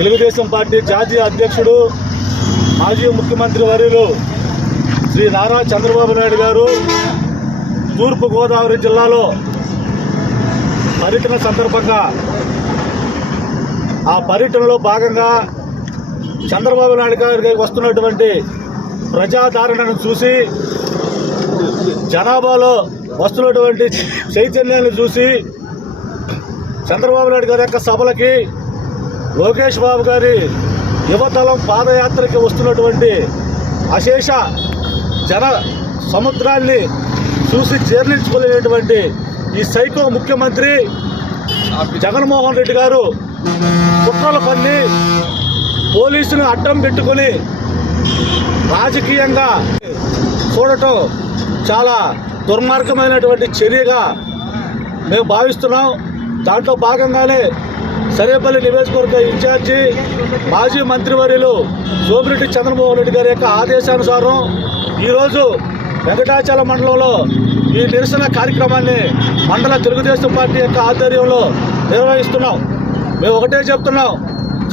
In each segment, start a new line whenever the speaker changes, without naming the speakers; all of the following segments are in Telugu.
తెలుగుదేశం పార్టీ జాతీయ అధ్యక్షుడు మాజీ ముఖ్యమంత్రి వర్యులు శ్రీ నారా చంద్రబాబు నాయుడు గారు తూర్పుగోదావరి జిల్లాలో పర్యటన సందర్భంగా ఆ పర్యటనలో భాగంగా చంద్రబాబు నాయుడు గారికి వస్తున్నటువంటి ప్రజాదరణను చూసి జనాభాలో వస్తున్నటువంటి చైతన్యాన్ని చూసి చంద్రబాబు నాయుడు గారి యొక్క సభలకి లోకేష్ బాబు గారి యువతలం పాదయాత్రకి వస్తున్నటువంటి అశేష జన సముద్రాన్ని చూసి జీర్ణించుకోలేనటువంటి ఈ సైకో ముఖ్యమంత్రి జగన్మోహన్ రెడ్డి గారు కుట్రలు పన్ని పోలీసును అడ్డం పెట్టుకుని రాజకీయంగా చూడటం చాలా దుర్మార్గమైనటువంటి చర్యగా మేము భావిస్తున్నాం. దాంట్లో భాగంగానే సరేపల్లి నియోజకవర్గ ఇన్ఛార్జి మాజీ మంత్రివర్యులు సోమిరెడ్డి చంద్రమోహన్ రెడ్డి గారి యొక్క ఆదేశానుసారం ఈరోజు వెంకటాచల మండలంలో ఈ నిరసన కార్యక్రమాన్ని మండల తెలుగుదేశం పార్టీ యొక్క ఆధ్వర్యంలో నిర్వహిస్తున్నాం. మేము ఒకటే చెప్తున్నాం.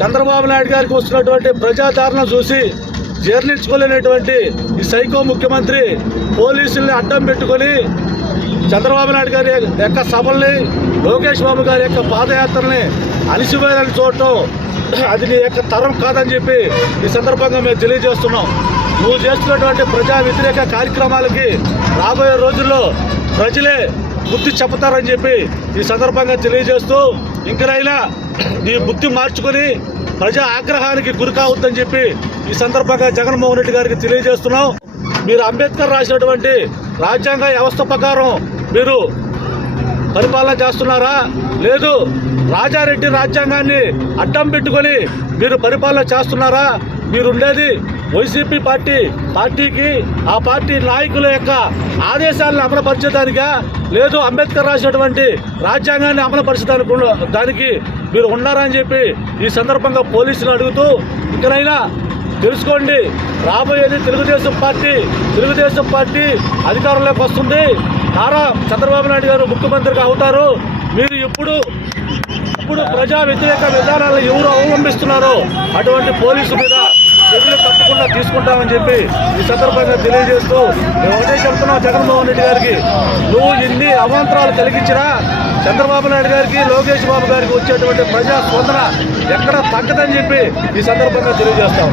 చంద్రబాబు నాయుడు గారికి వస్తున్నటువంటి ప్రజాదరణ చూసి జీర్ణించుకోలేనటువంటి ఈ సైకో ముఖ్యమంత్రి పోలీసుల్ని అడ్డం పెట్టుకొని చంద్రబాబు నాయుడు గారి యొక్క సభల్ని లోకేష్ బాబు గారి యొక్క పాదయాత్రని అలిసిపోయాలని చూడటం అది నీ యొక్క తరం కాదని చెప్పి ఈ సందర్భంగా మేము తెలియజేస్తున్నాం. నువ్వు చేస్తున్నటువంటి ప్రజా వ్యతిరేక కార్యక్రమాలకి రాబోయే రోజుల్లో ప్రజలే బుద్ధి చెప్తారని చెప్పి ఈ సందర్భంగా తెలియజేస్తూ ఇంకనైనా నీ బుద్ధి మార్చుకొని ప్రజా ఆగ్రహానికి గురి కావద్దని చెప్పి ఈ సందర్భంగా జగన్మోహన్ రెడ్డి గారికి తెలియజేస్తున్నాం. మీరు అంబేద్కర్ రాసినటువంటి రాజ్యాంగ వ్యవస్థ ప్రకారం మీరు పరిపాలన చేస్తున్నారా? లేదు. రాజారెడ్డి రాజ్యాంగాన్ని అడ్డం పెట్టుకొని మీరు పరిపాలన చేస్తున్నారా? మీరుండేది వైసీపీ పార్టీ. పార్టీకి ఆ పార్టీ నాయకుల యొక్క ఆదేశాలను అమలుపరచడానికా లేదు అంబేద్కర్ రాసినటువంటి రాజ్యాంగాన్ని అమలుపరచడానికి దానికి మీరు ఉన్నారని చెప్పి ఈ సందర్భంగా పోలీసులు అడుగుతూ ఇకనైనా తెలుసుకోండి. రాబోయేది తెలుగుదేశం పార్టీ. తెలుగుదేశం పార్టీ అధికారంలోకి వస్తుంది. నారా చంద్రబాబు నాయుడు గారు ముఖ్యమంత్రిగా అవుతారు. మీరు ఎప్పుడు ఇప్పుడు ప్రజా వ్యతిరేక విధానాలు ఎవరు అవలంబిస్తున్నారో అటువంటి పోలీసు మీద చర్యలు తప్పకుండా తీసుకుంటామని చెప్పి ఈ సందర్భంగా తెలియజేస్తూ మేము ఒకటే చెప్తున్నాం జగన్మోహన్ రెడ్డి గారికి నువ్వు ఇన్ని అవాంతరాలు కలిగించినా చంద్రబాబు నాయుడు గారికి లోకేష్ బాబు గారికి వచ్చేటువంటి ప్రజా స్పందన ఎక్కడ తగ్గదని చెప్పి ఈ సందర్భంగా తెలియజేస్తాం